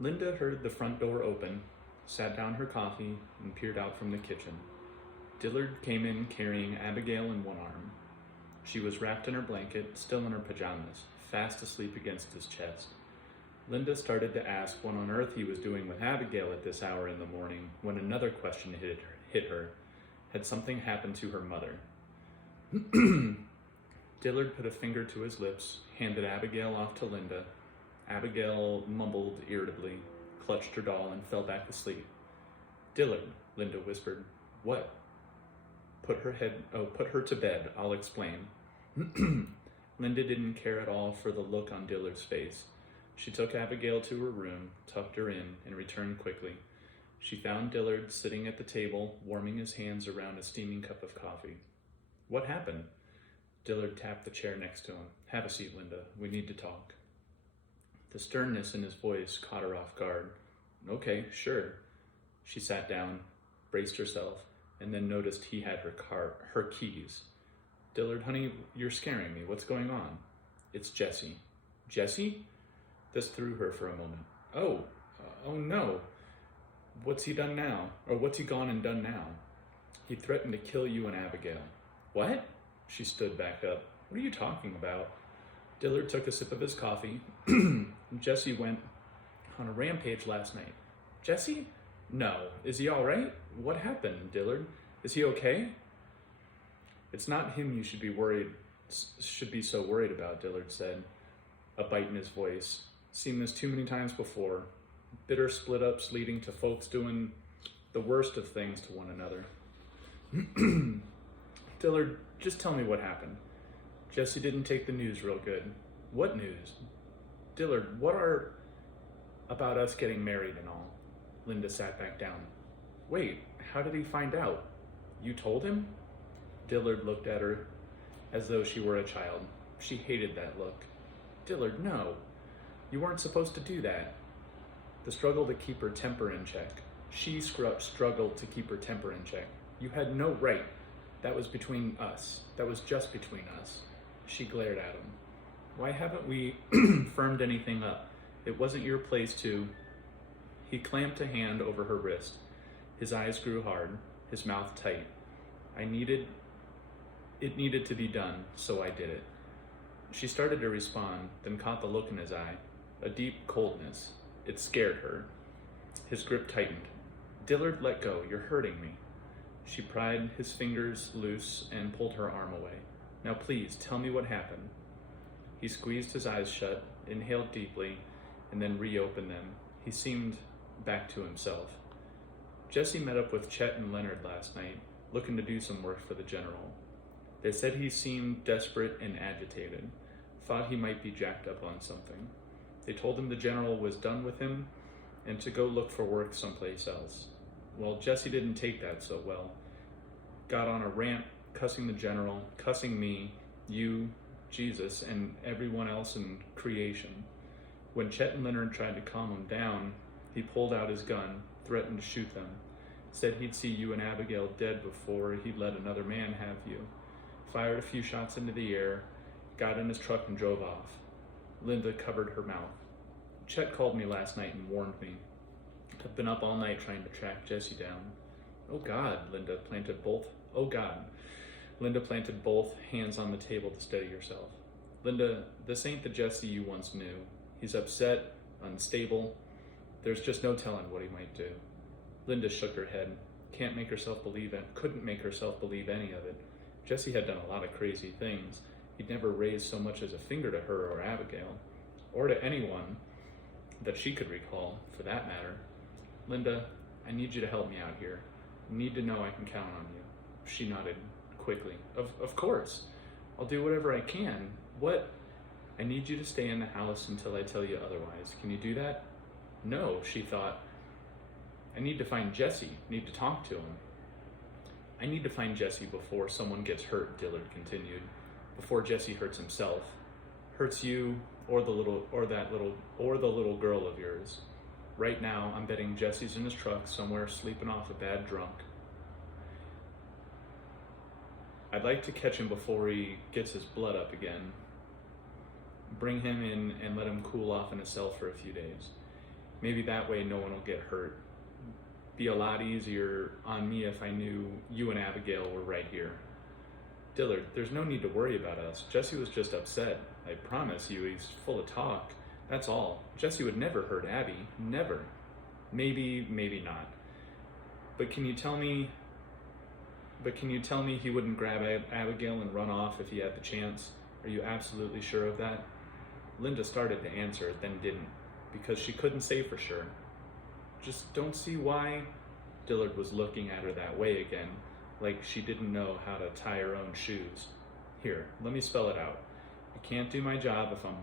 Linda heard the front door open, sat down her coffee, and peered out from the kitchen. Dillard came in carrying Abigail in one arm. She was wrapped in her blanket, still in her pajamas, fast asleep against his chest. Linda started to ask what on earth he was doing with Abigail at this hour in the morning when another question hit her. Had something happened to her mother? Dillard put a finger to his lips, handed Abigail off to Linda. Abigail mumbled irritably, clutched her doll, and fell back asleep. Dillard, Linda whispered. What? Put her to bed, I'll explain. Linda didn't care at all for the look on Dillard's face. She took Abigail to her room, tucked her in, and returned quickly. She found Dillard sitting at the table, warming his hands around a steaming cup of coffee. What happened? Dillard tapped the chair next to him. Have a seat, Linda. We need to talk. The sternness in his voice caught her off guard. Okay, sure. She sat down, braced herself, and then noticed he had her keys. Dillard, honey, you're scaring me. What's going on? It's Jesse. Jesse? This threw her for a moment. Oh no. What's he done now? Or what's he gone and done now? He threatened to kill you and Abigail. What? She stood back up. What are you talking about? Dillard took a sip of his coffee. Jesse went on a rampage last night. Jesse? No. Is he all right? What happened, Dillard? Is he okay? It's not him you should be so worried about, Dillard said, a bite in his voice. Seen this too many times before. Bitter split-ups leading to folks doing the worst of things to one another. Dillard, just tell me what happened. Jesse didn't take the news real good. What news? Dillard, what are about us getting married and all? Linda sat back down. Wait, how did he find out? You told him? Dillard looked at her as though she were a child. She hated that look. Dillard, no. You weren't supposed to do that. The struggle to keep her temper in check. She struggled to keep her temper in check. You had no right. That was between us. That was just between us. She glared at him. Why haven't we firmed anything up? It wasn't your place to... He clamped a hand over her wrist. His eyes grew hard, his mouth tight. It needed to be done, so I did it. She started to respond, then caught the look in his eye, a deep coldness. It scared her. His grip tightened. Dillard, let go. You're hurting me. She pried his fingers loose and pulled her arm away. Now please, tell me what happened. He squeezed his eyes shut, inhaled deeply, and then reopened them. He seemed back to himself. Jesse met up with Chet and Leonard last night, looking to do some work for the general. They said he seemed desperate and agitated, thought he might be jacked up on something. They told him the general was done with him and to go look for work someplace else. Well, Jesse didn't take that so well. Got on a rant, cussing the general, cussing me, you, Jesus, and everyone else in creation. When Chet and Leonard tried to calm him down, he pulled out his gun, threatened to shoot them. Said he'd see you and Abigail dead before he'd let another man have you. Fired a few shots into the air, got in his truck and drove off. Linda covered her mouth. Chet called me last night and warned me. I've been up all night trying to track Jesse down. Oh God, Linda planted both hands on the table to steady herself. Linda, this ain't the Jesse you once knew. He's upset, unstable. There's just no telling what he might do. Linda shook her head. Couldn't make herself believe any of it. Jesse had done a lot of crazy things. He'd never raised so much as a finger to her or Abigail, or to anyone that she could recall, for that matter. Linda, I need you to help me out here. I need to know I can count on you. She nodded quickly. Of course. I'll do whatever I can. What? I need you to stay in the house until I tell you otherwise. Can you do that? No, she thought. I need to find Jesse. Need to talk to him. I need to find Jesse before someone gets hurt, Dillard continued. Before Jesse hurts himself. Hurts you or the little girl of yours. Right now, I'm betting Jesse's in his truck somewhere sleeping off a bad drunk. I'd like to catch him before he gets his blood up again. Bring him in and let him cool off in a cell for a few days. Maybe that way no one will get hurt. Be a lot easier on me if I knew you and Abigail were right here. Dillard, there's no need to worry about us. Jesse was just upset. I promise you, he's full of talk. That's all. Jesse would never hurt Abby. Never. Maybe, maybe not. But can you tell me he wouldn't grab Abigail and run off if he had the chance? Are you absolutely sure of that? Linda started to answer, then didn't, because she couldn't say for sure. Just don't see why. Dillard was looking at her that way again, like she didn't know how to tie her own shoes. Here, let me spell it out. I can't do my job if I'm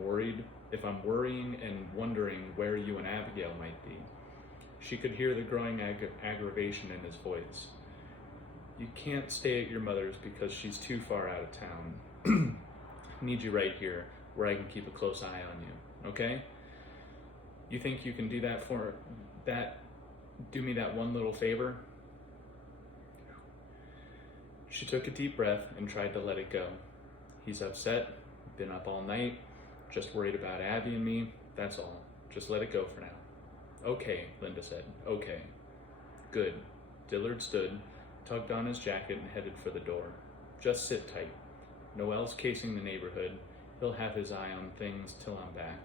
worrying and wondering where you and Abigail might be. She could hear the growing aggravation in his voice. You can't stay at your mother's because she's too far out of town. Need you right here, where I can keep a close eye on you, okay? You think you can do that do me that one little favor? She took a deep breath and tried to let it go. He's upset, been up all night, just worried about Abby and me, that's all. Just let it go for now. Okay, Linda said, okay. Good. Dillard stood, tugged on his jacket and headed for the door. Just sit tight. Noel's casing the neighborhood. He'll have his eye on things till I'm back.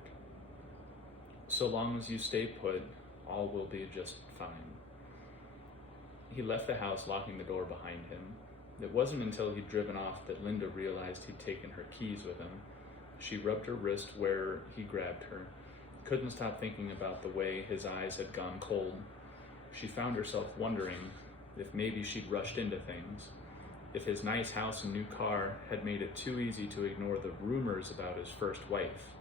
So long as you stay put, all will be just fine. He left the house, locking the door behind him. It wasn't until he'd driven off that Linda realized he'd taken her keys with him. She rubbed her wrist where he grabbed her. Couldn't stop thinking about the way his eyes had gone cold. She found herself wondering if maybe she'd rushed into things, if his nice house and new car had made it too easy to ignore the rumors about his first wife.